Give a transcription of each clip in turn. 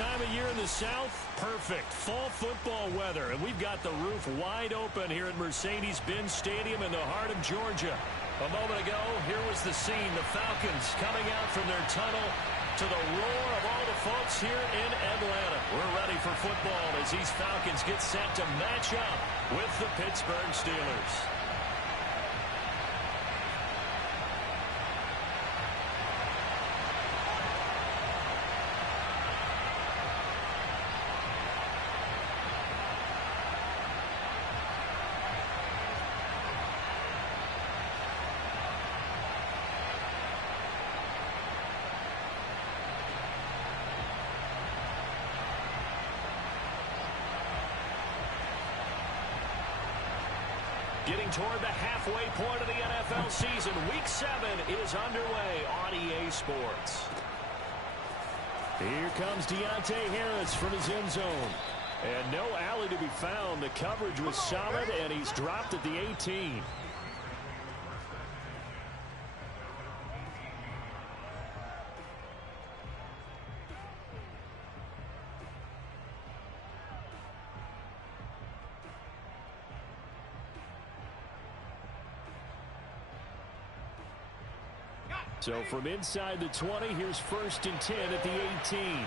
time of year in the South? Perfect. Fall football weather. And we've got the roof wide open here at Mercedes-Benz Stadium in the heart of Georgia. A moment ago, here was the scene. The Falcons coming out from their tunnel to the roar of all the folks here in Atlanta. We're ready for football as these Falcons get set to match up with the Pittsburgh Steelers. Getting toward the halfway point of the NFL season. Week 7 is underway on EA Sports. Here comes Deontay Harris from his end zone. And no alley to be found. The coverage was solid, and he's dropped at the 18. So from inside the 20, here's 1st and 10 at the 18.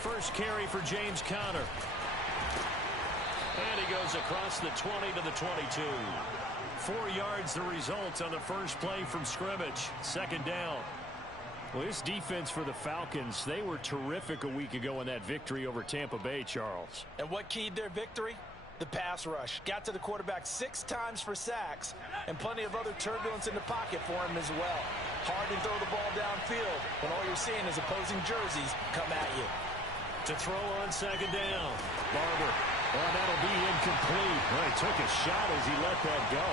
First carry for James Conner. And he goes across the 20 to the 22. 4 yards the result on the first play from scrimmage. 2nd down. Well, this defense for the Falcons, they were terrific a week ago in that victory over Tampa Bay, Charles. And what keyed their victory? The pass rush. Got to the quarterback 6 times for sacks, and plenty of other turbulence in the pocket for him as well. Hard to throw the ball downfield when all you're seeing is opposing jerseys come at you. To throw on 2nd down. Barber. Oh, that'll be incomplete. Well, he took a shot as he let that go.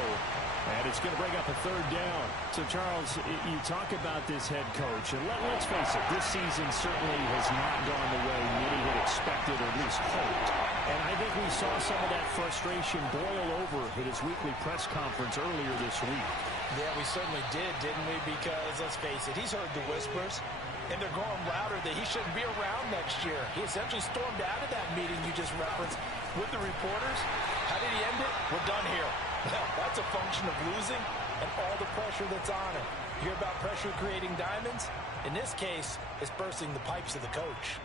And it's going to bring up a 3rd down. So, Charles, you talk about this head coach. And let's face it, this season certainly has not gone the way many had expected or at least hoped. And I think we saw some of that frustration boil over at his weekly press conference earlier this week. Yeah, we certainly did, didn't we? Because, let's face it, he's heard the whispers. And they're going louder that he shouldn't be around next year. He essentially stormed out of that meeting you just referenced with the reporters. How did he end it? We're done here. Well, that's a function of losing and all the pressure that's on him. You hear about pressure creating diamonds? In this case, it's bursting the pipes of the coach.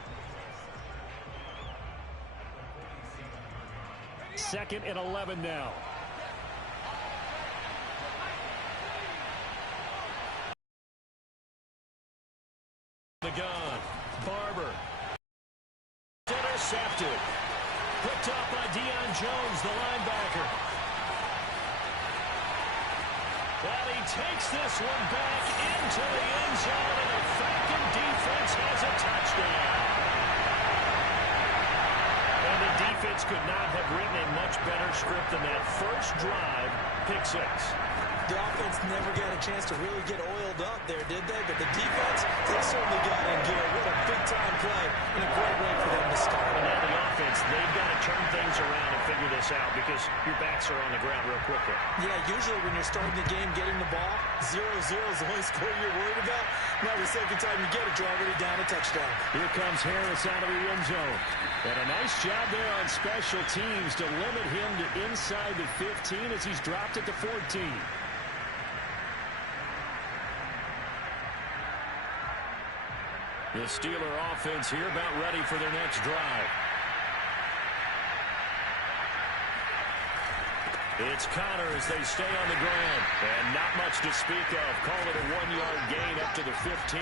2nd and 11 now. The gun. Barber. Intercepted. Picked up by Deion Jones, the linebacker. And he takes this one back into the end zone, and the Falcon defense has a touchdown. And the defense could not have written a much better script than that first drive, pick 6. The offense never got a chance to really get oiled up there, did they? But the defense, they certainly got in gear. What a big-time play and a great way for them to start. And now the offense, they've got to turn things around and figure this out because your backs are on the ground real quickly. Yeah, usually when you're starting the game, getting the ball, 0-0 is the only score you're worried about. Now the second time you get it, you're already down a touchdown. Here comes Harris out of the end zone. And a nice job there on special teams to limit him to inside the 15 as he's dropped at the 14. The Steeler offense here about ready for their next drive. It's Conner as they stay on the ground. And not much to speak of. Call it a 1-yard gain up to the 15.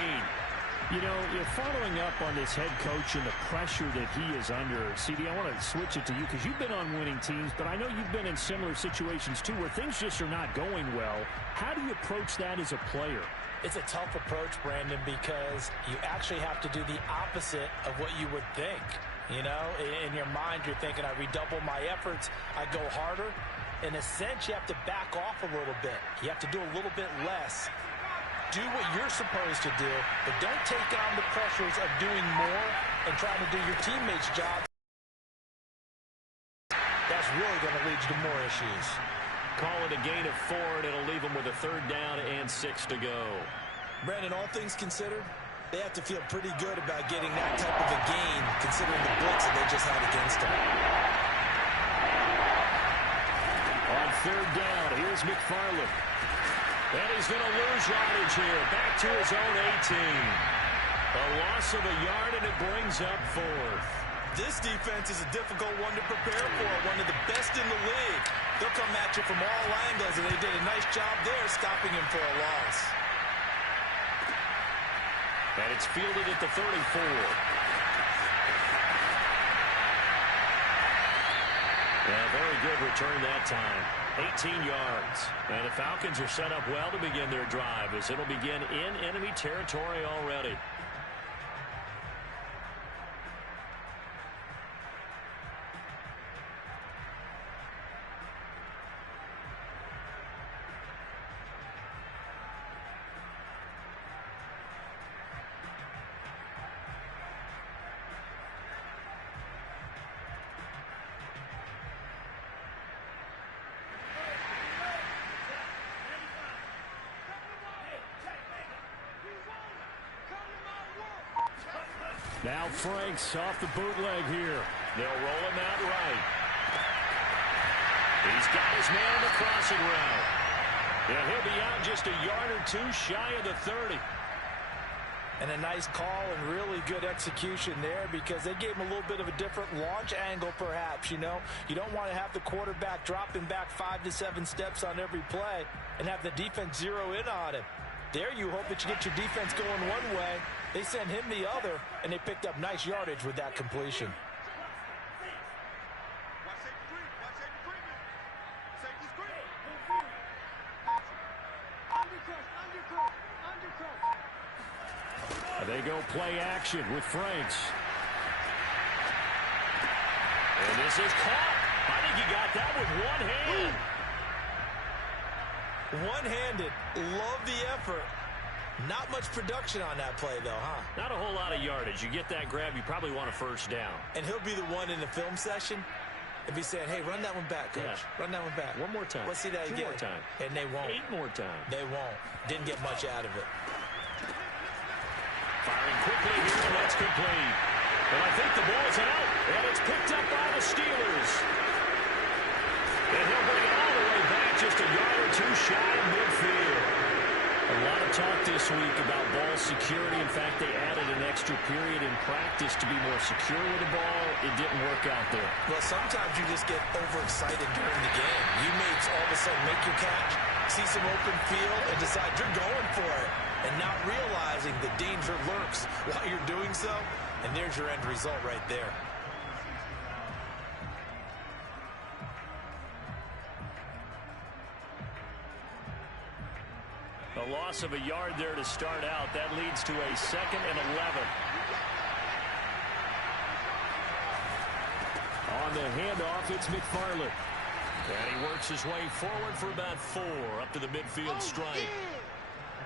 You know, you're following up on this head coach and the pressure that he is under. CD, I want to switch it to you because you've been on winning teams, but I know you've been in similar situations too where things just are not going well. How do you approach that as a player? It's a tough approach, Brandon, because you actually have to do the opposite of what you would think. You know, in your mind, you're thinking, I redouble my efforts, I go harder. In a sense, you have to back off a little bit. You have to do a little bit less. Do what you're supposed to do, but don't take on the pressures of doing more and trying to do your teammates' job. that's really going to lead to more issues. Call it a gain of 4, and it'll leave them with a 3rd down and 6 to go. Brandon, all things considered, they have to feel pretty good about getting that type of a gain, considering the blitz that they just had against them. On 3rd down, here's McFarland. And he's going to lose yardage here. Back to his own 18. A loss of a yard, and it brings up 4th. This defense is a difficult one to prepare for, one of the best in the league. They'll come at you from all angles, and they did a nice job there stopping him for a loss. And it's fielded at the 34. Yeah, very good return that time. 18 yards. And the Falcons are set up well to begin their drive, as it'll begin in enemy territory already. Now Franks off the bootleg here. They'll roll him out right. He's got his man on the crossing route. Yeah, he'll be out just a yard or 2 shy of the 30. And a nice call and really good execution there, because they gave him a little bit of a different launch angle perhaps, you know. You don't want to have the quarterback dropping back 5 to 7 steps on every play and have the defense zero in on him. There you hope that you get your defense going one way. They send him the other, and they picked up nice yardage with that completion. They go play action with Franks. And this is caught. I think he got that with one hand. One-handed. Love the effort. Not much production on that play, though, huh? Not a whole lot of yardage. You get that grab, you probably want a 1st down. And he'll be the one in the film session if he's saying, hey, run that one back, coach. Yeah. Run that one back. One more time. Let's see that 2 again. more times. And they won't. 8 more times. They won't. Didn't get much out of it. Firing quickly here, and that's complete. Well, I think the ball's out, and it's picked up by the Steelers. And he'll bring it all the way back, just a yard or 2 shy of midfield. A lot of talk this week about ball security. In fact, they added an extra period in practice to be more secure with the ball. It didn't work out there. Well, sometimes you just get overexcited during the game. You may all of a sudden make your catch, see some open field, and decide you're going for it, and not realizing the danger lurks while you're doing so. And there's your end result right there. A loss of a yard there to start out. That leads to a 2nd and 11. On the handoff, it's McFarland. And he works his way forward for about 4 up to the midfield stripe.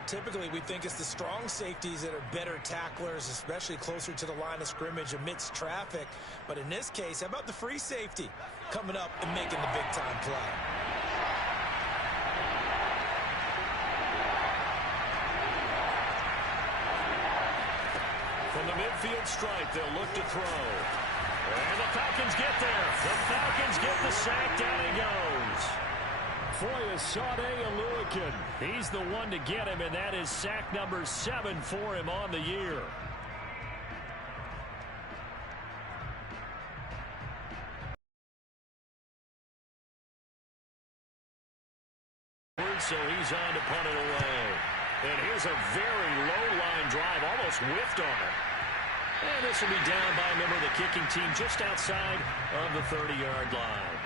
Typically, we think it's the strong safeties that are better tacklers, especially closer to the line of scrimmage amidst traffic. But in this case, how about the free safety coming up and making the big-time play? From the midfield stripe, they'll look to throw. And the Falcons get there. The Falcons get the sack. Down he goes. Foyesade Aluakin. He's the one to get him, and that is sack number 7 for him on the year. So he's on to punt it away. And here's a very low-line drive, almost whiffed on it. And this will be down by a member of the kicking team just outside of the 30-yard line.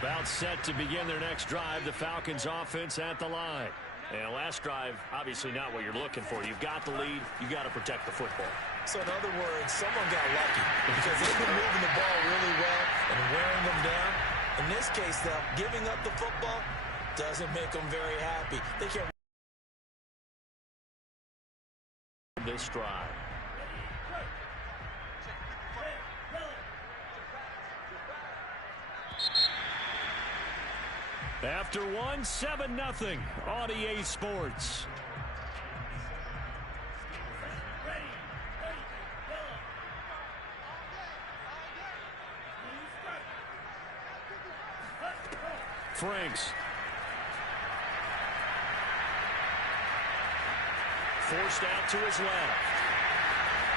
About set to begin their next drive, the Falcons offense at the line. And last drive, obviously not what you're looking for. You've got the lead. You've got to protect the football. So in other words, someone got lucky because they've been moving the ball really well and wearing them down. In this case, though, giving up the football, Doesn't make them very happy. They can't. This drive. After one, 7-0 on EA Sports. Franks. Forced out to his left.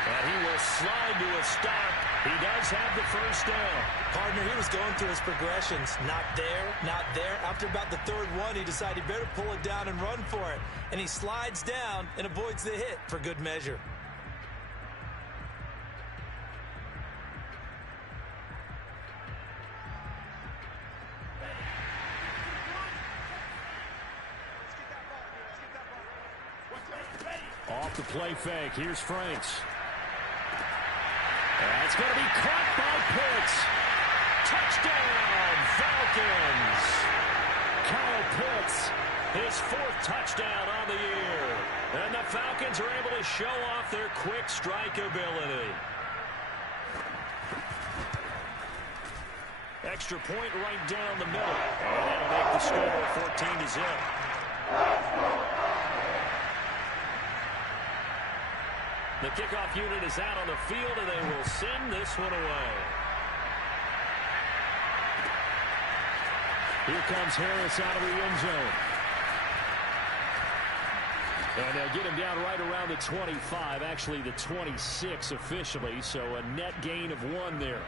And he will slide to a stop. He does have the first down. Partner, he was going through his progressions. Not there, not there. After about the third one, he decided he better pull it down and run for it. And he slides down and avoids the hit for good measure. Off the play fake. Here's Franks. That's going to be caught by Pitts. Touchdown, Falcons. Kyle Pitts, his 4th touchdown on the year. And the Falcons are able to show off their quick strike ability. Extra point right down the middle. And that'll make the score 14-0. The kickoff unit is out on the field, and they will send this one away. Here comes Harris out of the end zone. And they'll get him down right around the 25, actually the 26 officially, so a net gain of 1 there.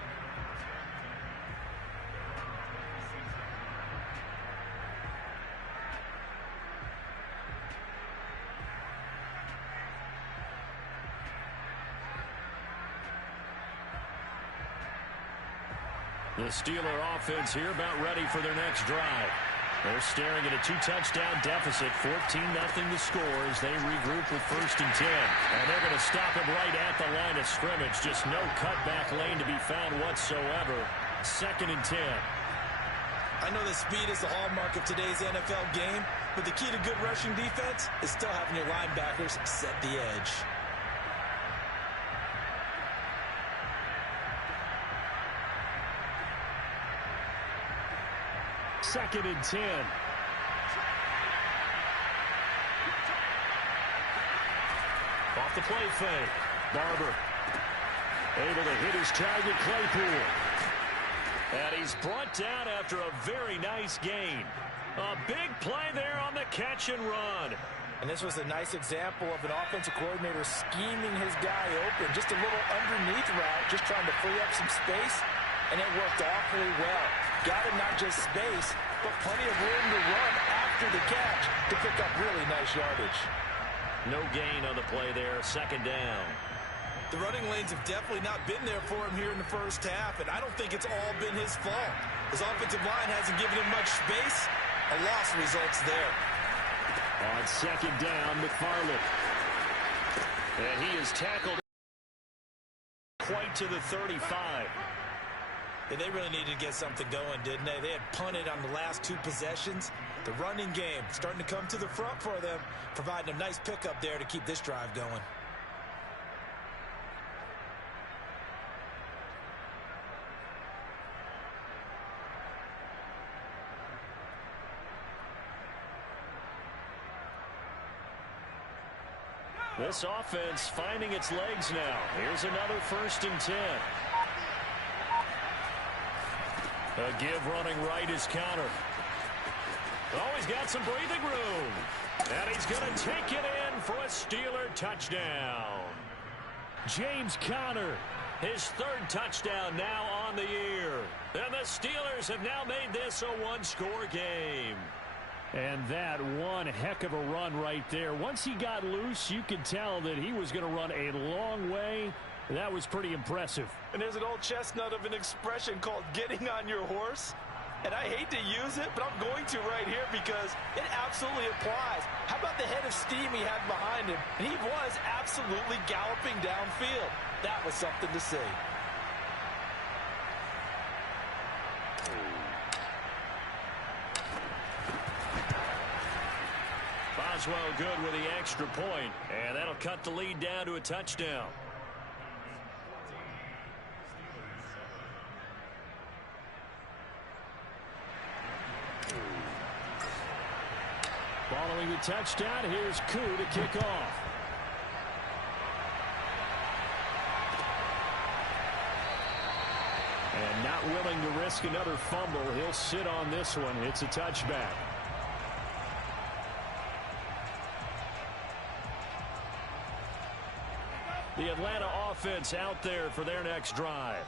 The Steeler offense here about ready for their next drive. They're staring at a 2-touchdown deficit, 14-0 to score as they regroup with 1st and 10. And they're going to stop him right at the line of scrimmage. Just no cutback lane to be found whatsoever. 2nd and 10. I know that speed is the hallmark of today's NFL game, but the key to good rushing defense is still having your linebackers set the edge. 2nd and 10. Off the play fake. Barber able to hit his target, Claypool. And he's brought down after a very nice gain. A big play there on the catch and run. And this was a nice example of an offensive coordinator scheming his guy open. Just a little underneath route, just trying to free up some space. And it worked awfully well. Got him not just space, but plenty of room to run after the catch to pick up really nice yardage. No gain on the play there, 2nd down. The running lanes have definitely not been there for him here in the first half, and I don't think it's all been his fault. His offensive line hasn't given him much space. A loss results there. On 2nd down, McFarland. And he is tackled quite to the 35. And they really needed to get something going, didn't they? They had punted on the last 2 possessions. The running game starting to come to the front for them, providing a nice pickup there to keep this drive going. This offense finding its legs now. Here's another 1st and 10. A give running right is counter. Oh, he's got some breathing room. And he's going to take it in for a Steeler touchdown. James Conner, his 3rd touchdown now on the year. And the Steelers have now made this a 1-score game. And that one heck of a run right there. Once he got loose, you could tell that he was going to run a long way. That was pretty impressive. And there's an old chestnut of an expression called getting on your horse. And I hate to use it, but I'm going to right here because it absolutely applies. How about the head of steam he had behind him? And he was absolutely galloping downfield. That was something to see. Boswell good with the extra point, and that'll cut the lead down to a touchdown. Following the touchdown, here's Koo to kick off. And not willing to risk another fumble, he'll sit on this one. It's a touchback. The Atlanta offense out there for their next drive.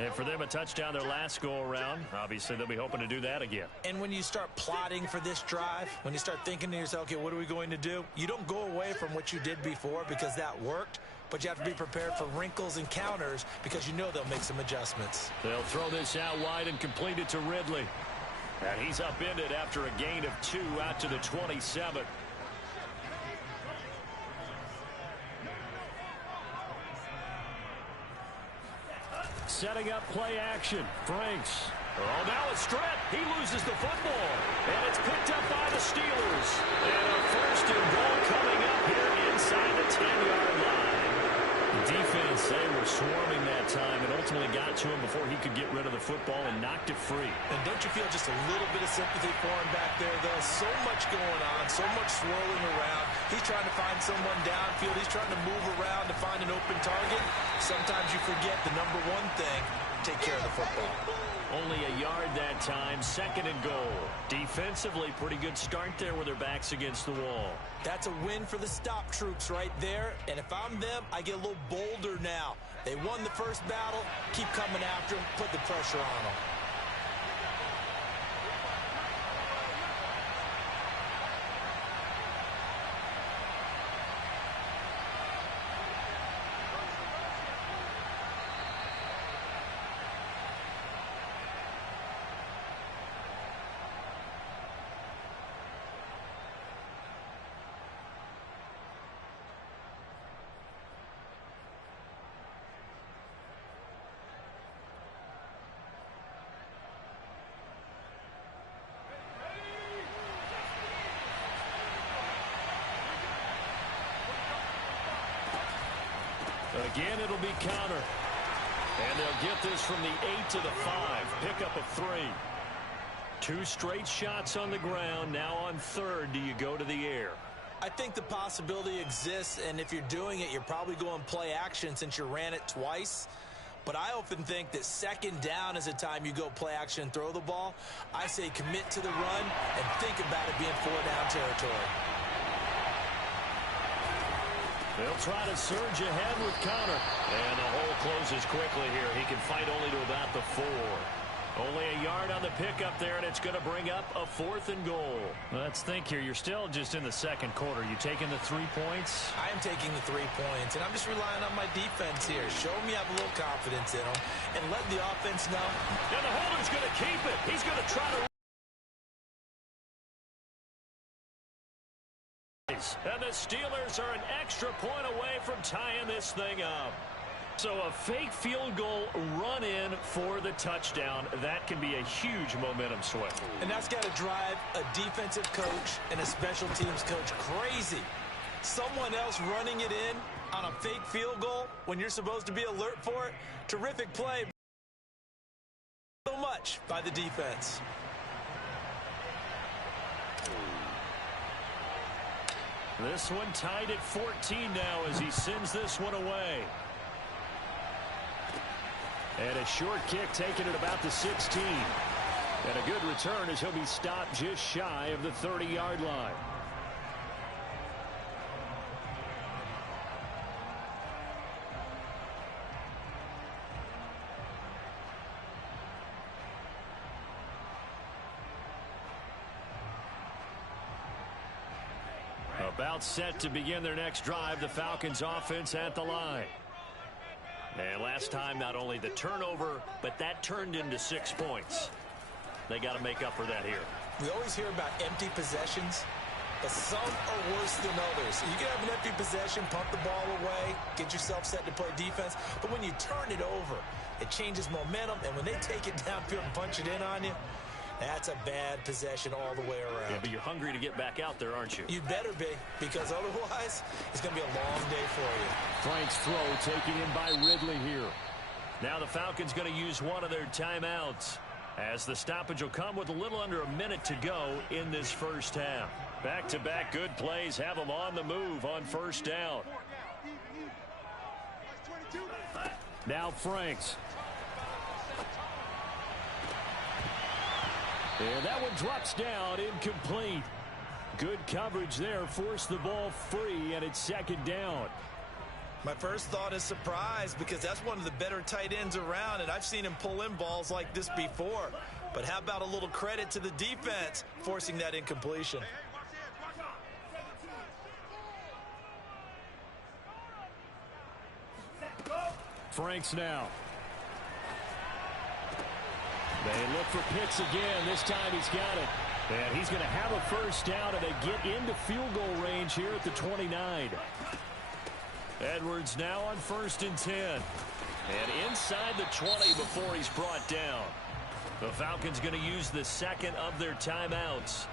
And for them, a touchdown their last go-around. Obviously, they'll be hoping to do that again. And when you start plotting for this drive, when you start thinking to yourself, okay, what are we going to do? You don't go away from what you did before because that worked. But you have to be prepared for wrinkles and counters because you know they'll make some adjustments. They'll throw this out wide and complete it to Ridley. And he's upended after a gain of 2 out to the 27. Setting up play action. Franks. Oh, now a strip. He loses the football. And it's picked up by the Steelers. And a first and goal coming up here inside the 10-yard line. The defense, they were swarming that time and ultimately got to him before he could get rid of the football and knocked it free. And don't you feel just a little bit of sympathy for him back there, though? So much going on, so much swirling around. He's trying to find someone downfield. He's trying to move around to find an open target. Sometimes you forget the number one thing, take care of the football. Only a yard that time, second and goal. Defensively, pretty good start there with their backs against the wall. That's a win for the stop troops right there. And if I'm them, I get a little bolder now. They won the first battle. Keep coming after them. Put the pressure on them. Again, it'll be counter. And they'll get this from the 8 to the 5. Pickup of 3. 2 straight shots on the ground. Now on third, do you go to the air? I think the possibility exists, and if you're doing it, you're probably going play action since you ran it twice. But I often think that second down is a time you go play action and throw the ball. I say commit to the run and think about it being 4-down territory. They'll try to surge ahead with Connor. And the hole closes quickly here. He can fight only to about the 4. Only a yard on the pickup there, and it's going to bring up a 4th and goal. Let's think here. You're still just in the second quarter. You taking the 3 points? I am taking the 3 points, and I'm just relying on my defense here. Show me I have a little confidence in them, and let the offense know. And the holder's going to keep it. He's going to try to. And the Steelers are an extra point away from tying this thing up. So a fake field goal run in for the touchdown. That can be a huge momentum swing. And that's got to drive a defensive coach and a special teams coach crazy. Someone else running it in on a fake field goal when you're supposed to be alert for it. Terrific play. So much by the defense. This one tied at 14 now as he sends this one away. And a short kick taken at about the 16. And a good return as he'll be stopped just shy of the 30-yard line. About set to begin their next drive, the Falcons offense at the line. And last time, not only the turnover, but that turned into 6 points. They got to make up for that here. We always hear about empty possessions, but some are worse than others. You can have an empty possession, pump the ball away, get yourself set to play defense, but when you turn it over, it changes momentum, and when they take it downfield and punch it in on you, That's a bad possession all the way around. Yeah, but you're hungry to get back out there, aren't you? You better be, because otherwise it's going to be a long day for you. Frank's throw taken in by Ridley here. Now the Falcons going to use one of their timeouts, as the stoppage will come with a little under a minute to go in this first half. Back-to-back good plays have them on the move on first down. Now Franks. And that one drops down, incomplete. Good coverage there, forced the ball free, and it's second down. My first thought is surprise, because that's one of the better tight ends around, and I've seen him pull in balls like this before. But how about a little credit to the defense forcing that incompletion? Franks now. They look for Pitts again. This time he's got it. And he's going to have a first down, and they get into field goal range here at the 29. Edwards now on 1st and 10. And inside the 20 before he's brought down. The Falcons going to use the second of their timeouts,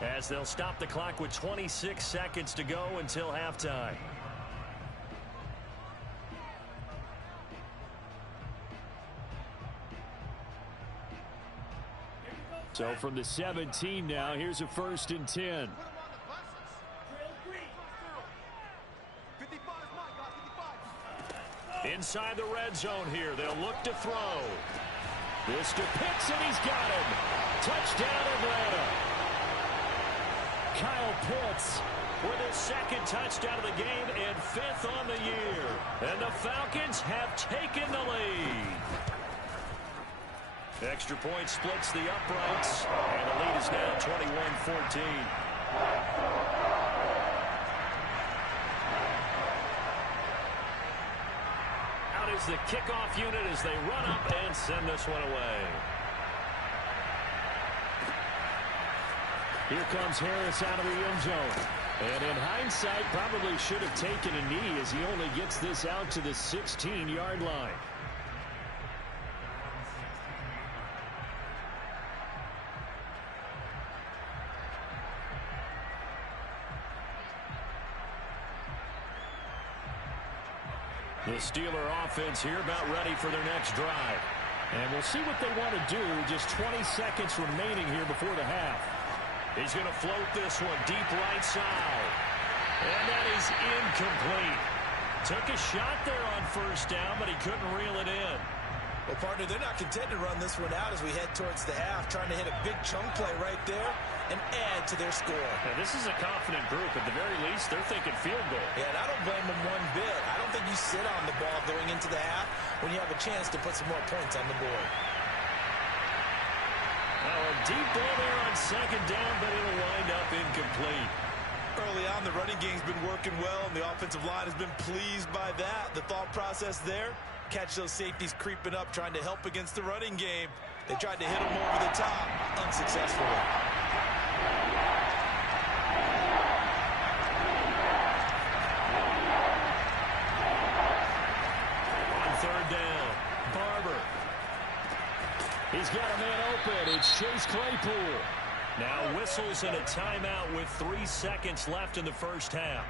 as they'll stop the clock with 26 seconds to go until halftime. So from the 17 now, here's a 1st and 10. Inside the red zone here, they'll look to throw. This to Pitts, and he's got him. Touchdown, Atlanta. Kyle Pitts with his second touchdown of the game and 5th on the year. And the Falcons have taken the lead. Extra point splits the uprights, and the lead is now 21-14. Out is the kickoff unit as they run up and send this one away. Here comes Harris out of the end zone. And in hindsight, probably should have taken a knee, as he only gets this out to the 16-yard line. The Steeler offense here about ready for their next drive. And we'll see what they want to do. Just 20 seconds remaining here before the half. He's going to float this one deep right side. And that is incomplete. Took a shot there on 1st down, but he couldn't reel it in. Well, partner, they're not content to run this one out as we head towards the half, trying to hit a big chunk play right there and add to their score. Now, this is a confident group. At the very least, they're thinking field goal. Yeah, and I don't blame them one bit. I don't think you sit on the ball going into the half when you have a chance to put some more points on the board. Now, a deep ball there on 2nd down, but it'll wind up incomplete. Early on, the running game's been working well, and the offensive line has been pleased by that. The thought process there, catch those safeties creeping up, trying to help against the running game. They tried to hit them over the top, unsuccessfully. On 3rd down, Barber. He's got a man open. It's Chase Claypool. Now whistles and a timeout with 3 seconds left in the first half.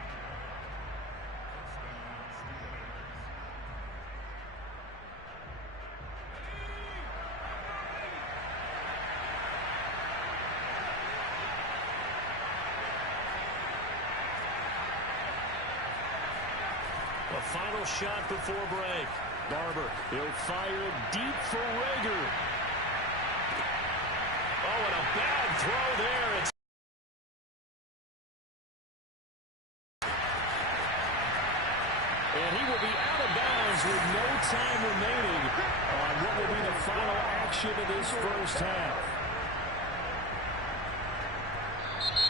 A final shot before break. Barber, he'll fire it deep for Rager. Oh, and a bad throw there. And he will be out of bounds with no time remaining on what will be the final action of this first half.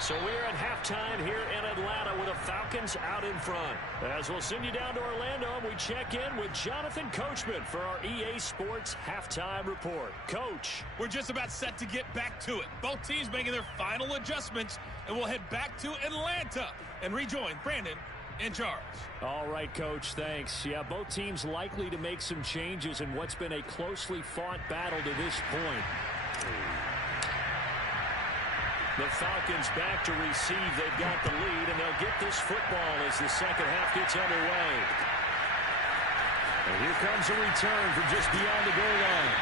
So we're at halftime here in Atlanta with the Falcons out in front. As we'll send you down to Orlando, we check in with Jonathan Coachman for our EA Sports Halftime Report. Coach. We're just about set to get back to it. Both teams making their final adjustments, and we'll head back to Atlanta and rejoin Brandon in charge. All right, Coach, thanks. Yeah, both teams likely to make some changes in what's been a closely fought battle to this point. The Falcons back to receive. They've got the lead, and they'll get this football as the second half gets underway. And here comes a return from just beyond the goal line.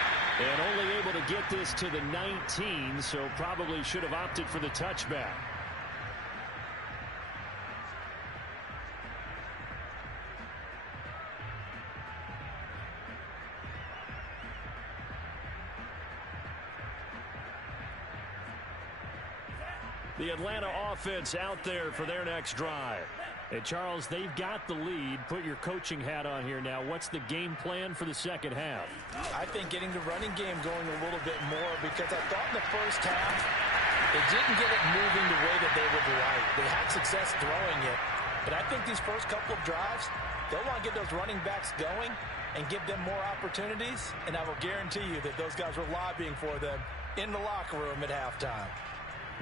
And only able to get this to the 19, so probably should have opted for the touchback. The Atlanta offense out there for their next drive. And Charles, they've got the lead. Put your coaching hat on here now. What's the game plan for the second half? I think getting the running game going a little bit more, because I thought in the first half they didn't get it moving the way that they would like. They had success throwing it, but I think these first couple of drives, they'll want to get those running backs going and give them more opportunities, and I will guarantee you that those guys were lobbying for them in the locker room at halftime.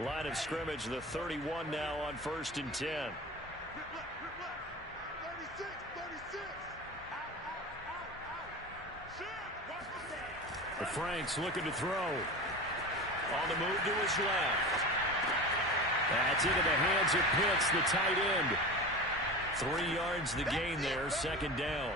Line of scrimmage, the 31 now on 1st and 10. Frank's looking to throw. On the move to his left. That's into the hands of Pitts, the tight end. 3 yards the gain there, second down.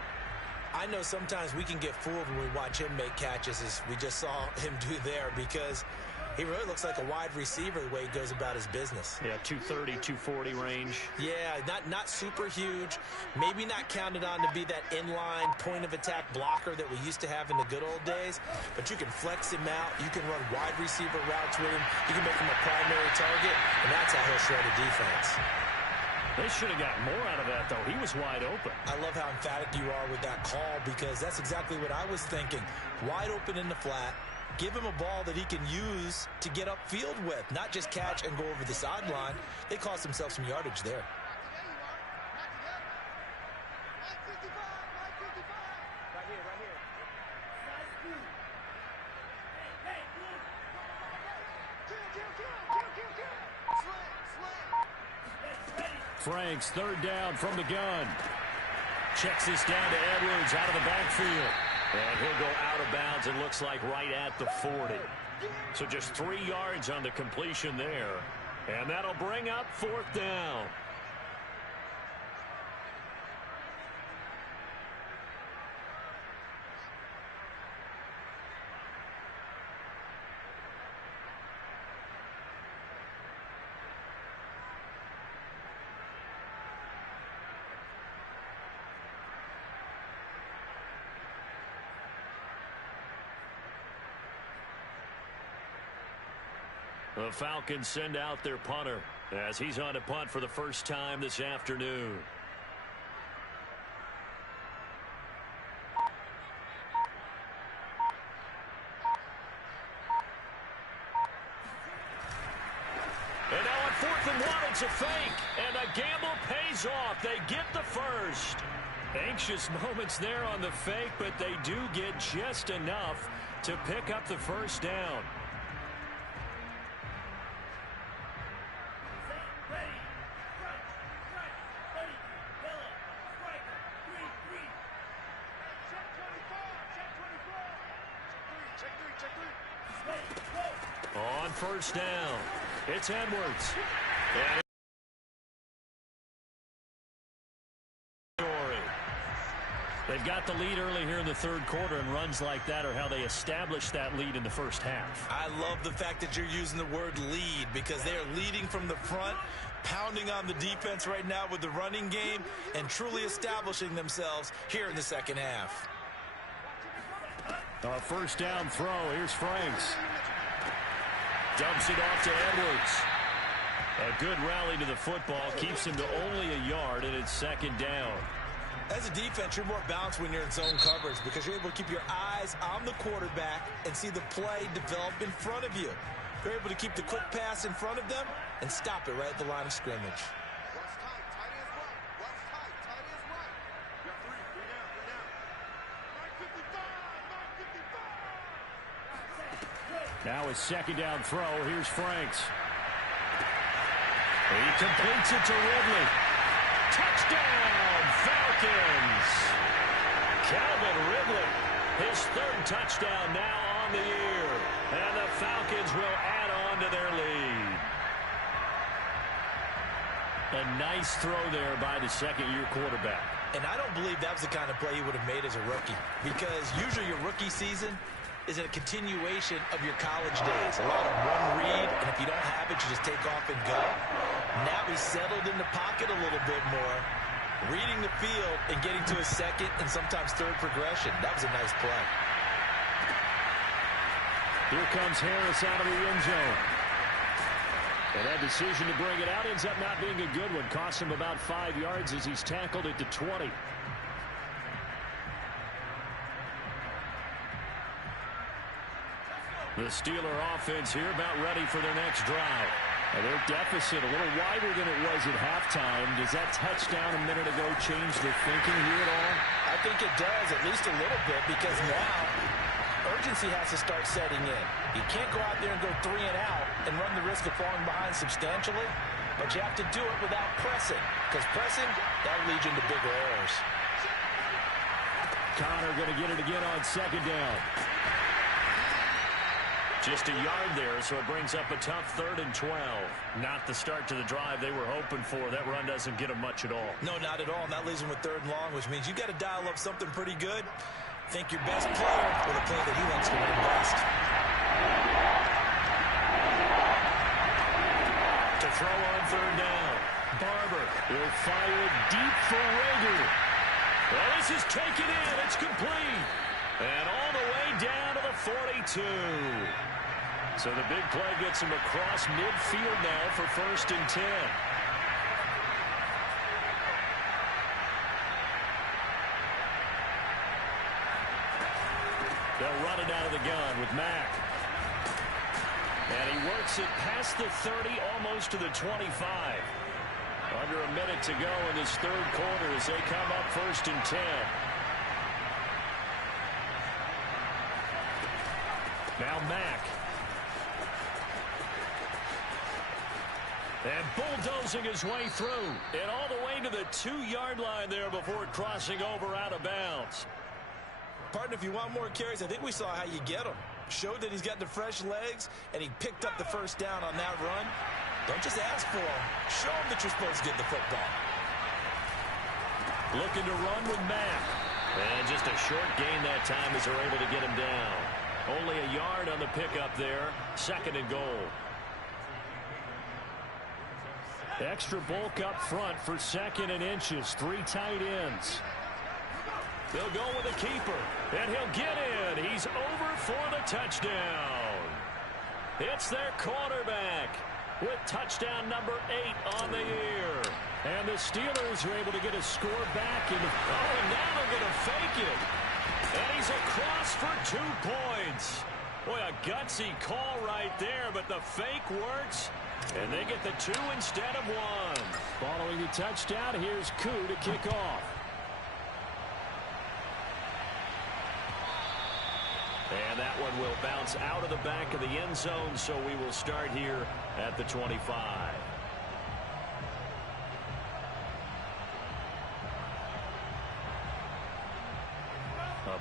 I know sometimes we can get fooled when we watch him make catches, as we just saw him do there, because he really looks like a wide receiver the way he goes about his business. Yeah, 230, 240 range. Yeah, not super huge. Maybe not counted on to be that inline point-of-attack blocker that we used to have in the good old days. But you can flex him out. You can run wide receiver routes with him. You can make him a primary target, and that's how he'll shred a defense. They should have got more out of that, though. He was wide open. I love how emphatic you are with that call, because that's exactly what I was thinking. Wide open in the flat. Give him a ball that he can use to get upfield with, not just catch and go over the sideline. They cost themselves some yardage there. Frank's third down from the gun. Checks this down to Edwards out of the backfield. And he'll go out of bounds, it looks like right at the 40. So just 3 yards on the completion there. And that'll bring up 4th down. The Falcons send out their punter as he's on to punt for the first time this afternoon. And now on 4th and 1, it's a fake. And the gamble pays off. They get the first. Anxious moments there on the fake, but they do get just enough to pick up the first down. On 1st down, it's Edwards. They've got the lead early here in the 3rd quarter, and runs like that are how they establish that lead in the first half. I love the fact that you're using the word lead, because they are leading from the front, pounding on the defense right now with the running game, and truly establishing themselves here in the second half. A 1st down throw. Here's Franks. Dumps it off to Edwards. A good rally to the football. Keeps him to only a yard, and it's 2nd down. As a defense, you're more balanced when you're in zone coverage, because you're able to keep your eyes on the quarterback and see the play develop in front of you. You're able to keep the quick pass in front of them and stop it right at the line of scrimmage. Now his 2nd down throw. Here's Franks. He completes it to Ridley. Touchdown, Falcons! Calvin Ridley, his 3rd touchdown now on the year. And the Falcons will add on to their lead. A nice throw there by the second-year quarterback. And I don't believe that was the kind of play he would have made as a rookie, because usually your rookie season is a continuation of your college days. A lot of one read, and if you don't have it, you just take off and go. Now he's settled in the pocket a little bit more, reading the field and getting to his second and sometimes third progression. That was a nice play. Here comes Harris out of the end zone. And that decision to bring it out ends up not being a good one. Cost him about 5 yards as he's tackled it to 20. The Steeler offense here about ready for their next drive. And their deficit a little wider than it was at halftime. Does that touchdown a minute ago change their thinking here at all? I think it does, at least a little bit, because now urgency has to start setting in. You can't go out there and go 3 and out and run the risk of falling behind substantially, but you have to do it without pressing, because pressing, that leads you into bigger errors. Connor going to get it again on second down. Just a yard there, so it brings up a tough 3rd and 12. Not the start to the drive they were hoping for. That run doesn't get them much at all. No, not at all. And that leaves them with 3rd and long, which means you got to dial up something pretty good. Think your best player with a play that he wants to run best. To throw on 3rd down. Barber will fire it deep for Rager. Well, this is taken in. It's complete. And all the way down to the 42. So the big play gets him across midfield now for 1st and 10. They'll run it out of the gun with Mack. And he works it past the 30, almost to the 25. Under a minute to go in this 3rd quarter as they come up 1st and 10. Now Mack. And bulldozing his way through. And all the way to the 2-yard line there before crossing over out of bounds. Partner, if you want more carries, I think we saw how you get them. Showed that he's got the fresh legs, and he picked up the 1st down on that run. Don't just ask for him. Show him that you're supposed to get the football. Looking to run with Mack. And just a short gain that time as they're able to get him down. Only a yard on the pickup there. 2nd and goal. Extra bulk up front for 2nd and inches. 3 tight ends. They'll go with the keeper, and he'll get in. He's over for the touchdown. It's their quarterback with touchdown number 8 on the year. And the Steelers are able to get a score back. And now they're going to fake it. And he's across for 2 points. Boy, a gutsy call right there, but the fake works. And they get the 2 instead of 1. Following the touchdown, here's Koo to kick off. And that one will bounce out of the back of the end zone, so we will start here at the 25.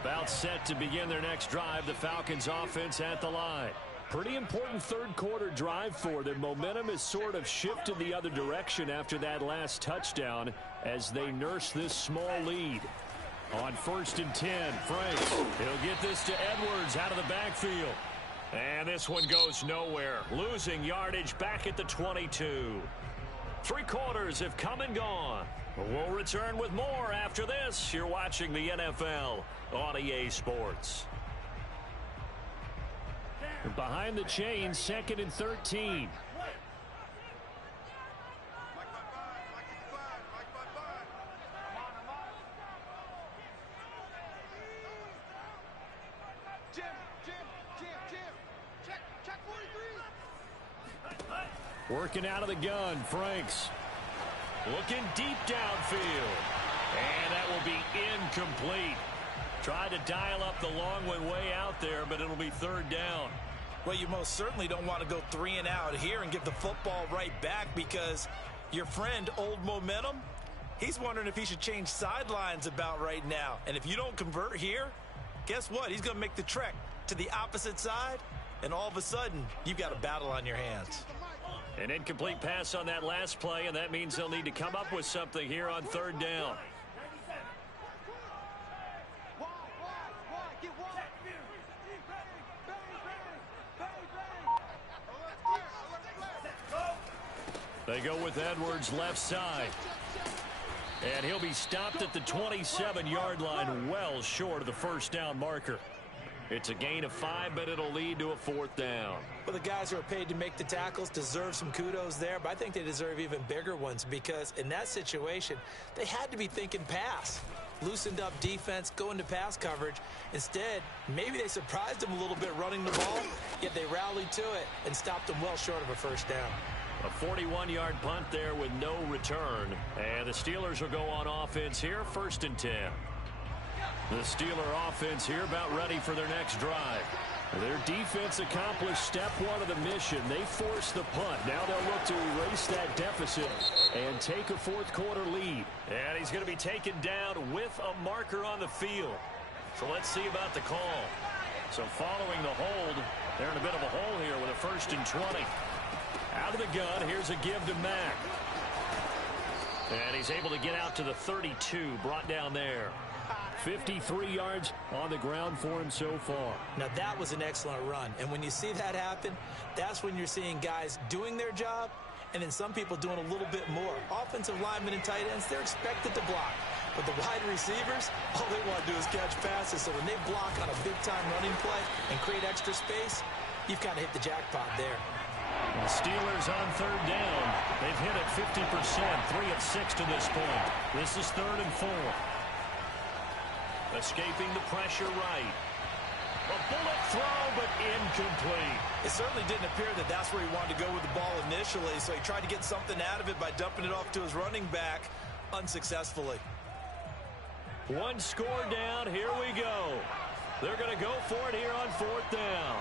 About set to begin their next drive, the Falcons offense at the line. Pretty important 3rd quarter drive for them. Momentum has sort of shifted the other direction after that last touchdown as they nurse this small lead. On 1st and 10, Franks. He'll get this to Edwards out of the backfield. And this one goes nowhere. Losing yardage back at the 22. 3 quarters have come and gone. We'll return with more after this. You're watching the NFL on EA Sports. Behind the chains, 2nd and 13. Working out of the gun, Franks. Looking deep downfield. And that will be incomplete. Tried to dial up the long one way out there, but it'll be 3rd down. Well, you most certainly don't want to go 3 and out here and give the football right back, because your friend, Old Momentum, he's wondering if he should change sidelines about right now. And if you don't convert here, guess what? He's going to make the trek to the opposite side, and all of a sudden, you've got a battle on your hands. An incomplete pass on that last play, and that means they'll need to come up with something here on third down. They go with Edwards left side. And he'll be stopped at the 27-yard line, well short of the first down marker. It's a gain of 5, but it'll lead to a fourth down. Well, the guys who are paid to make the tackles deserve some kudos there, but I think they deserve even bigger ones because in that situation, they had to be thinking pass. Loosened up defense, going to pass coverage. Instead, maybe they surprised them a little bit running the ball, yet they rallied to it and stopped them well short of a first down. A 41-yard punt there with no return. And the Steelers will go on offense here, 1st and 10. The Steeler offense here about ready for their next drive. Their defense accomplished step 1 of the mission. They forced the punt. Now they'll look to erase that deficit and take a fourth-quarter lead. And he's going to be taken down with a marker on the field. So let's see about the call. So following the hold, they're in a bit of a hole here with a 1st and 20. Out of the gun, here's a give to Mack. And he's able to get out to the 32, brought down there. 53 yards on the ground for him so far. Now that was an excellent run. And when you see that happen, that's when you're seeing guys doing their job and then some people doing a little bit more. Offensive linemen and tight ends, they're expected to block. But the wide receivers, all they want to do is catch passes. So when they block on a big-time running play and create extra space, you've kind of hit the jackpot there. The Steelers on third down. They've hit it 50%, 3 of 6 to this point. This is 3rd and 4. Escaping the pressure right. A bullet throw, but incomplete. It certainly didn't appear that that's where he wanted to go with the ball initially, so he tried to get something out of it by dumping it off to his running back unsuccessfully. One score down. Here we go. They're going to go for it here on 4th down.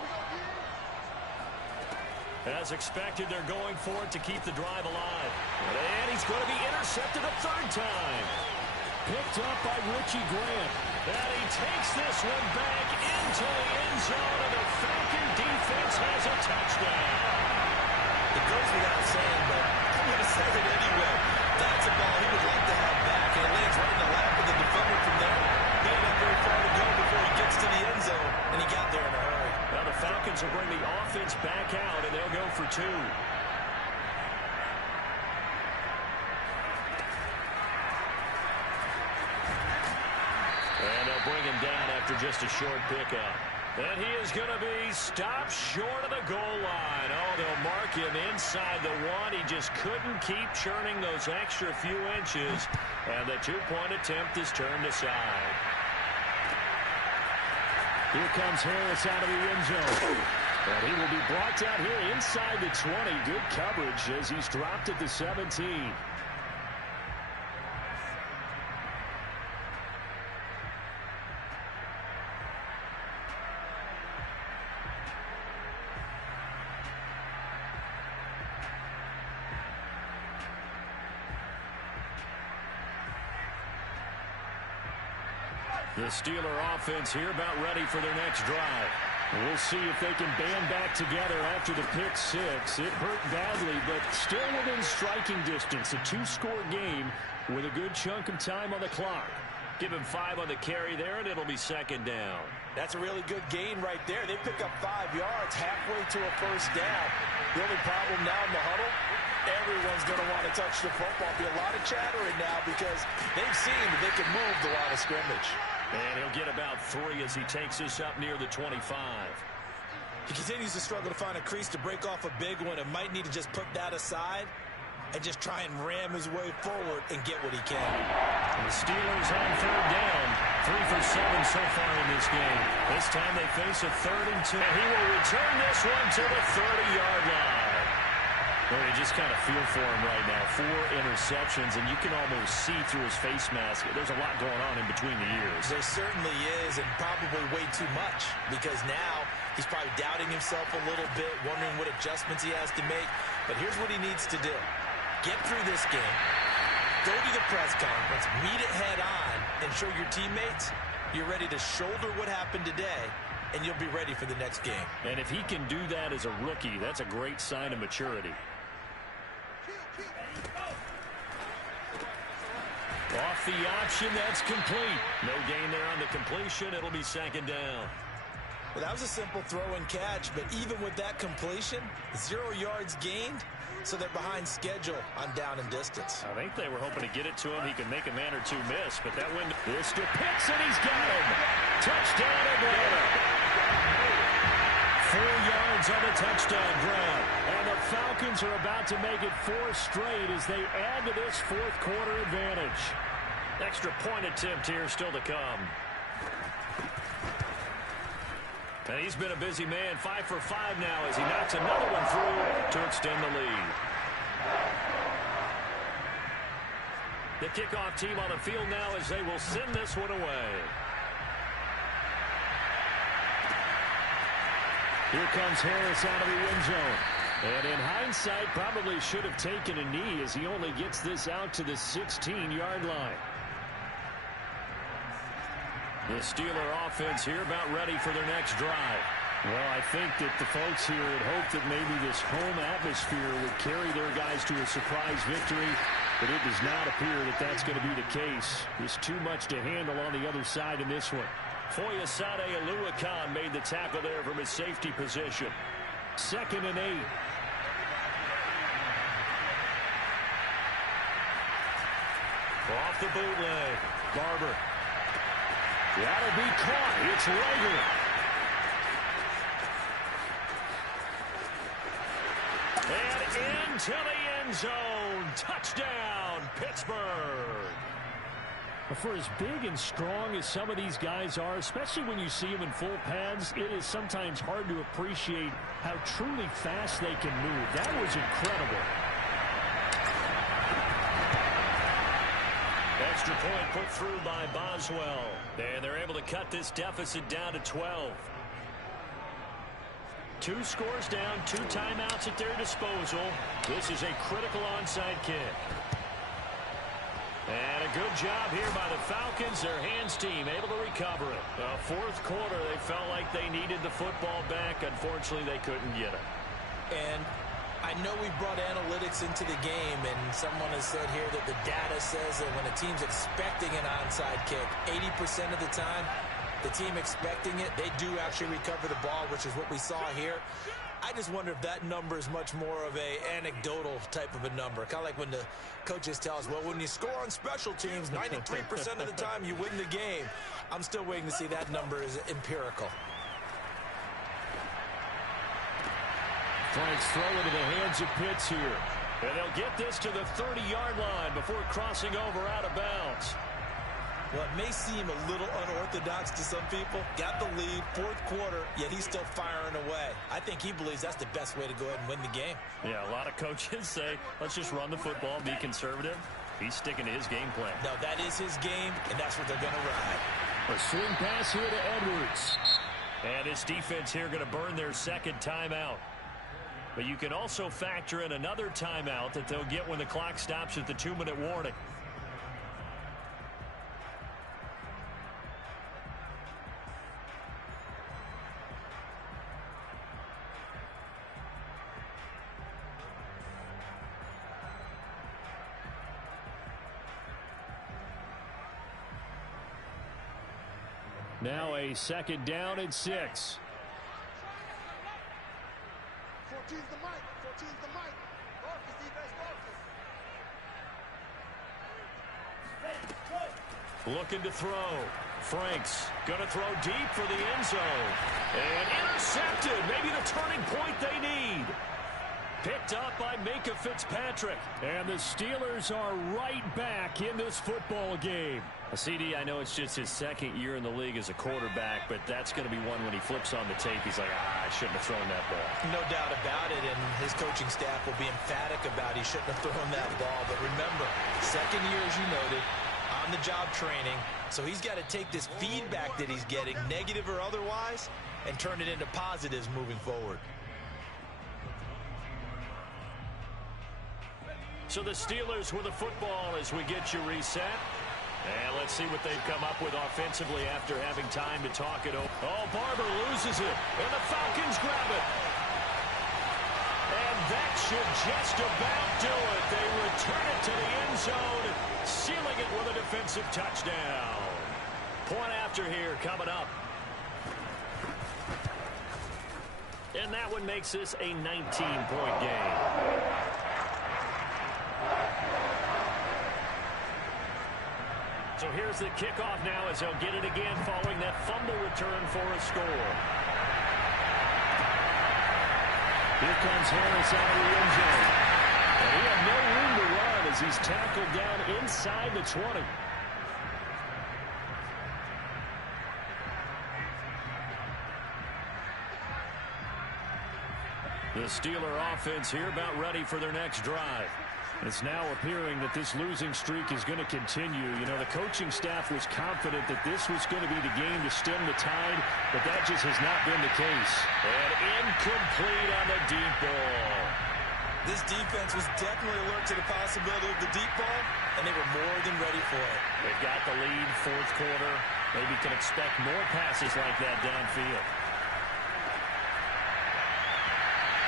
As expected, they're going for it to keep the drive alive. And he's going to be intercepted a 3rd time. Picked up by Richie Grant. And he takes this one back into the end zone, and the Falcon defense has a touchdown. It goes without saying, but I'm going to say it anyway. That's a ball he would like to have back, and it lands right in the lap of the defender from there. He didn't have very far to go before he gets to the end zone, and he got there in a hurry. Now the Falcons will bring the offense back out, and they'll go for 2. And they'll bring him down after just a short pickup. And he is going to be stopped short of the goal line. Oh, they'll mark him inside the 1. He just couldn't keep churning those extra few inches. And the 2-point attempt is turned aside. Here comes Harris out of the end zone. And he will be brought down here inside the 20. Good coverage as he's dropped at the 17. The Steeler offense here about ready for their next drive. We'll see if they can band back together after the pick 6. It hurt badly, but still within striking distance. A 2-score game with a good chunk of time on the clock. Give him 5 on the carry there, and it'll be 2nd down. That's a really good gain right there. They pick up 5 yards halfway to a first down. The only problem now in the huddle, everyone's going to want to touch the football. Be a lot of chattering now because they've seen that they can move the line of scrimmage. And he'll get about 3 as he takes this up near the 25. He continues to struggle to find a crease to break off a big one and might need to just put that aside and just try and ram his way forward and get what he can. The Steelers on third down. 3 for 7 so far in this game. This time they face a 3rd and 2. He will return this one to the 30-yard line. Well, you just kind of feel for him right now. 4 interceptions, and you can almost see through his face mask. There's a lot going on in between the ears. There certainly is, and probably way too much, because now he's probably doubting himself a little bit, wondering what adjustments he has to make. But here's what he needs to do. Get through this game, go to the press conference, meet it head on, and show your teammates you're ready to shoulder what happened today, and you'll be ready for the next game. And if he can do that as a rookie, that's a great sign of maturity. Off the option, that's complete. No gain there on the completion. It'll be second down. Well, that was a simple throw and catch, but even with that completion, 0 yards gained, so they're behind schedule on down and distance. I think they were hoping to get it to him. He could make a man or two miss, but that window is to Pitts, and he's got him. Touchdown, Atlanta. 4 yards on the touchdown grab. And the Falcons are about to make it 4 straight as they add to this fourth quarter advantage. Extra point attempt here still to come. And he's been a busy man, 5 for 5 now as he knocks another one through to extend the lead. The kickoff team on the field now as they will send this one away. Here comes Harris out of the end zone. And in hindsight, probably should have taken a knee as he only gets this out to the 16-yard line. The Steeler offense here about ready for their next drive. Well, I think that the folks here had hoped that maybe this home atmosphere would carry their guys to a surprise victory, but it does not appear that that's going to be the case. There's too much to handle on the other side in this one. Foyesade Oluwakan made the tackle there from his safety position. 2nd and 8. Off the bootleg. Barber. That'll be caught. It's Rager. And into the end zone. Touchdown, Pittsburgh. For as big and strong as some of these guys are, especially when you see them in full pads, it is sometimes hard to appreciate how truly fast they can move. That was incredible. Extra point put through by Boswell. And they're able to cut this deficit down to 12. 2 scores down, 2 timeouts at their disposal. This is a critical onside kick. And a good job here by the Falcons, their hands team, able to recover it. Fourth quarter, they felt like they needed the football back. Unfortunately, they couldn't get it. And I know we brought analytics into the game, and someone has said here that the data says that when a team's expecting an onside kick, 80% of the time, the team expecting it, they do actually recover the ball, which is what we saw here. I just wonder if that number is much more of a anecdotal type of a number. Kind of like when the coaches tell us, well, when you score on special teams, 93% of the time you win the game. I'm still waiting to see that number is empirical. Frank's throw into the hands of Pitts here. And they'll get this to the 30-yard line before crossing over out of bounds. Well, it may seem a little unorthodox to some people. Got the lead, fourth quarter, yet he's still firing away. I think he believes that's the best way to go ahead and win the game. Yeah, a lot of coaches say, let's just run the football, be conservative. He's sticking to his game plan. No, that is his game, and that's what they're going to ride. A swing pass here to Edwards. And this defense here going to burn their second timeout. But you can also factor in another timeout that they'll get when the clock stops at the 2-minute warning. Now a 2nd down and 6. 14's the mic. 14's the mic. Marcus, defense, Marcus. Looking to throw. Franks going to throw deep for the end zone. And intercepted. Maybe the turning point they need. Picked up by Minka Fitzpatrick. And the Steelers are right back in this football game. CD, I know it's just his 2nd year in the league as a quarterback, but that's going to be one when he flips on the tape. He's like, I shouldn't have thrown that ball. No doubt about it, and his coaching staff will be emphatic about he shouldn't have thrown that ball. But remember, 2nd year, as you noted, on-the-job training. So he's got to take this feedback that he's getting, negative or otherwise, and turn it into positives moving forward. So the Steelers with the football as we get you reset. And let's see what they've come up with offensively after having time to talk it over. Oh, Barber loses it, and the Falcons grab it. And that should just about do it. They return it to the end zone, sealing it with a defensive touchdown. Point after here coming up. And that one makes this a 19-point game. So here's the kickoff now as they'll get it again following that fumble return for a score. Here comes Harris out of the end zone. And he had no room to run as he's tackled down inside the 20. The Steeler offense here about ready for their next drive. It's now appearing that this losing streak is going to continue. You know, the coaching staff was confident that this was going to be the game to stem the tide, but that just has not been the case. And incomplete on the deep ball. This defense was definitely alert to the possibility of the deep ball, and they were more than ready for it. They've got the lead, fourth quarter. Maybe can expect more passes like that downfield.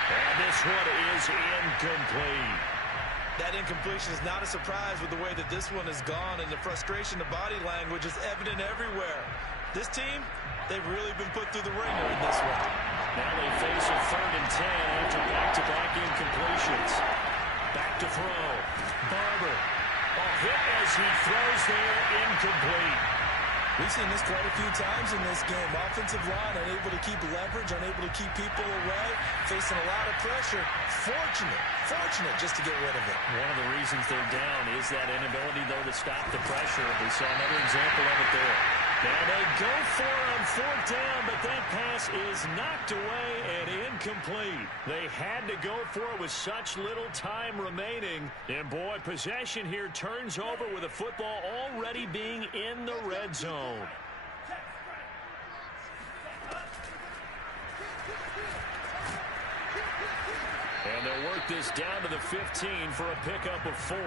And this one is incomplete. That incompletion is not a surprise with the way that this one has gone, and the frustration, the body language is evident everywhere. This team, they've really been put through the ringer in this one. Now they face a 3rd and 10 after back-to-back incompletions. Back to throw. Barber. A hit as he throws there, incomplete. We've seen this quite a few times in this game. Offensive line unable to keep leverage, unable to keep people away, facing a lot of pressure. Fortunate just to get rid of it. One of the reasons they're down is that inability, though, to stop the pressure. We saw another example of it there. Now they go for it on 4th down, but that pass is knocked away and incomplete. They had to go for it with such little time remaining. And, boy, possession here turns over with the football already being in the red zone. And they'll work this down to the 15 for a pickup of 4.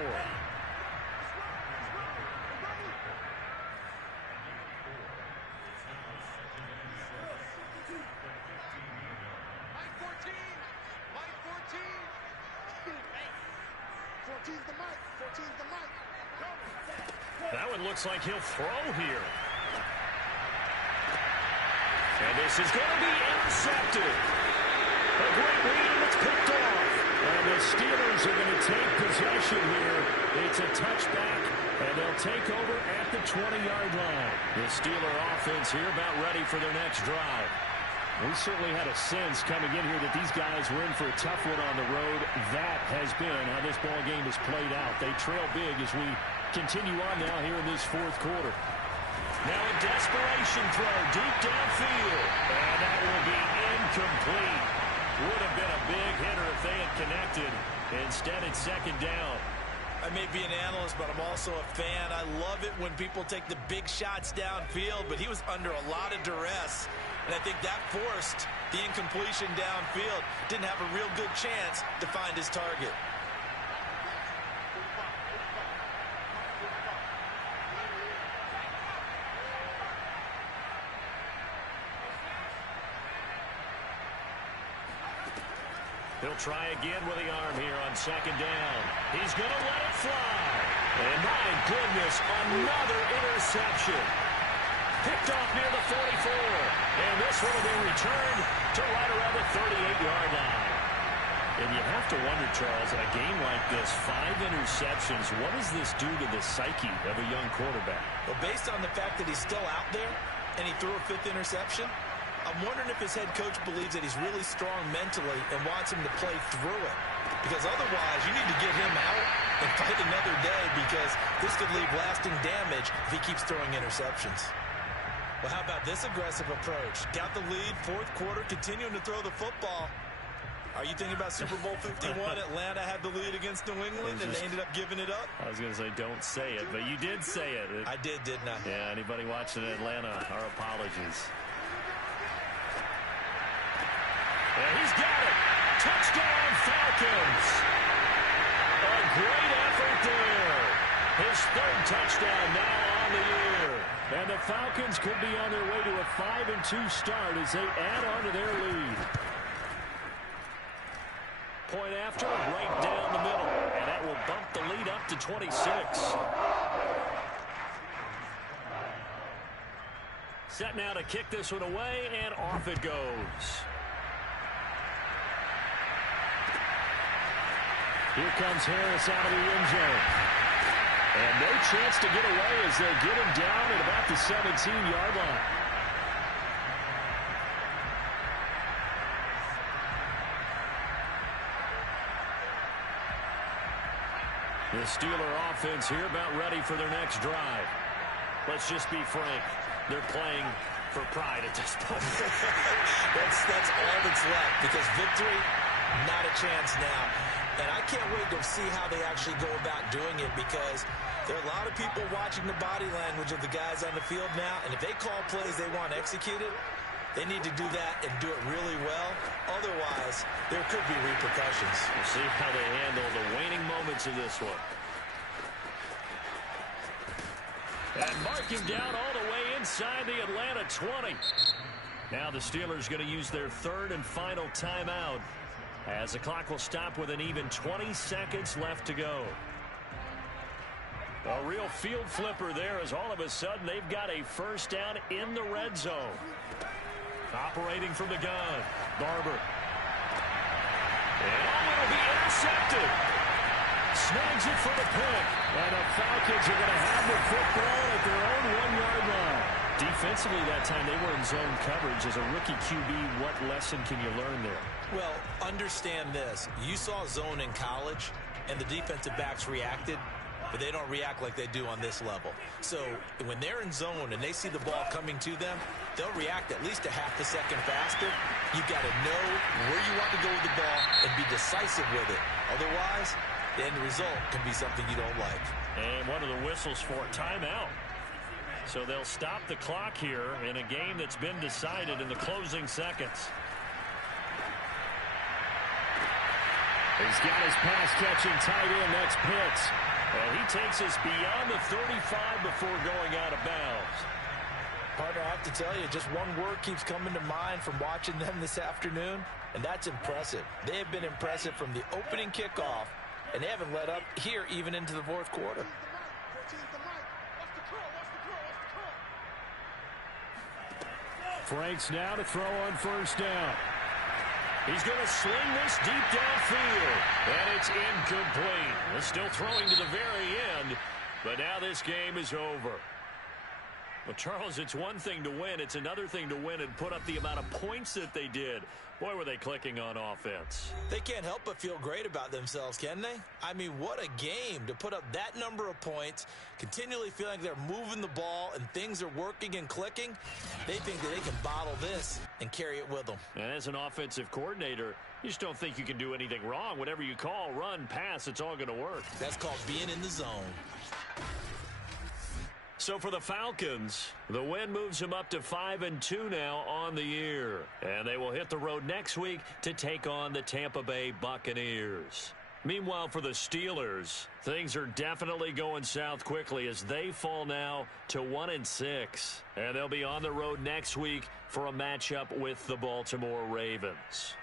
That one looks like he'll throw here. And this is going to be intercepted. A great read, and it's picked off. And the Steelers are going to take possession here. It's a touchback, and they'll take over at the 20-yard line. The Steeler offense here about ready for their next drive. We certainly had a sense coming in here that these guys were in for a tough one on the road. That has been how this ball game has played out. They trail big as we continue on now here in this 4th quarter. Now a desperation throw deep downfield. And that will be incomplete. Would have been a big hitter if they had connected. Instead, it's 2nd down. I may be an analyst, but I'm also a fan. I love it when people take the big shots downfield, but he was under a lot of duress. And I think that forced the incompletion downfield. Didn't have a real good chance to find his target. He'll try again with the arm here on 2nd down. He's going to let it fly. And my goodness, another interception. Picked off near the 44. And this one will be returned to right around the 38-yard line. And you have to wonder, Charles, in a game like this, 5 interceptions, what does this do to the psyche of a young quarterback? Well, based on the fact that he's still out there and he threw a 5th interception, I'm wondering if his head coach believes that he's really strong mentally and wants him to play through it. Because otherwise, you need to get him out and fight another day, because this could leave lasting damage if he keeps throwing interceptions. Well, how about this aggressive approach? Got the lead, 4th quarter, continuing to throw the football. Are you thinking about Super Bowl 51? Atlanta had the lead against New England, and they ended up giving it up? I was going to say, don't say it, but you did say it. I did, didn't I? Yeah, anybody watching Atlanta, our apologies. And he's got it. Touchdown, Falcons. A great effort there. His 3rd touchdown now on the year. And the Falcons could be on their way to a 5-2 start as they add on to their lead. Point after. after, right down the middle. And that will bump the lead up to 26. Set now to kick this one away, and off it goes. Here comes Harris out of the end zone. And no chance to get away as they'll get him down at about the 17-yard line. The Steeler offense here about ready for their next drive. Let's just be frank. They're playing for pride at this point. that's all that's left, because victory, not a chance now. And I can't wait to see how they actually go about doing it, because there are a lot of people watching the body language of the guys on the field now, and if they call plays they want executed, they need to do that and do it really well. Otherwise, there could be repercussions. We'll see how they handle the waning moments of this one. And marking down all the way inside the Atlanta 20. Now the Steelers going to use their third and final timeout, as the clock will stop with an even 20 seconds left to go. A real field flipper there, as all of a sudden they've got a first down in the red zone. Operating from the gun, Barber. And it'll be intercepted. Snags it for the pick. And the Falcons are going to have the football at their own 1-yard line. Defensively that time they were in zone coverage. As a rookie QB, what lesson can you learn there? Well, understand this. You saw zone in college, and the defensive backs reacted, but they don't react like they do on this level. So when they're in zone and they see the ball coming to them, they'll react at least a half a second faster. You've got to know where you want to go with the ball and be decisive with it. Otherwise, the end result can be something you don't like. And one of the whistles for a timeout. So they'll stop the clock here in a game that's been decided in the closing seconds. He's got his pass-catching tight end. That's Pitts. And he takes us beyond the 35 before going out of bounds. Partner, I have to tell you, just one word keeps coming to mind from watching them this afternoon, and that's impressive. They have been impressive from the opening kickoff, and they haven't let up here even into the fourth quarter. Franks now to throw on first down. He's going to sling this deep downfield, and it's incomplete. They're still throwing to the very end, but now this game is over. Well, Charles, it's one thing to win. It's another thing to win and put up the amount of points that they did. Boy, were they clicking on offense. They can't help but feel great about themselves, can they? I mean, what a game to put up that number of points, continually feeling like they're moving the ball and things are working and clicking. They think that they can bottle this and carry it with them. And as an offensive coordinator, you just don't think you can do anything wrong. Whatever you call, run, pass, it's all going to work. That's called being in the zone. So for the Falcons, the win moves them up to 5-2 now on the year. And they will hit the road next week to take on the Tampa Bay Buccaneers. Meanwhile, for the Steelers, things are definitely going south quickly as they fall now to 1-6. And they'll be on the road next week for a matchup with the Baltimore Ravens.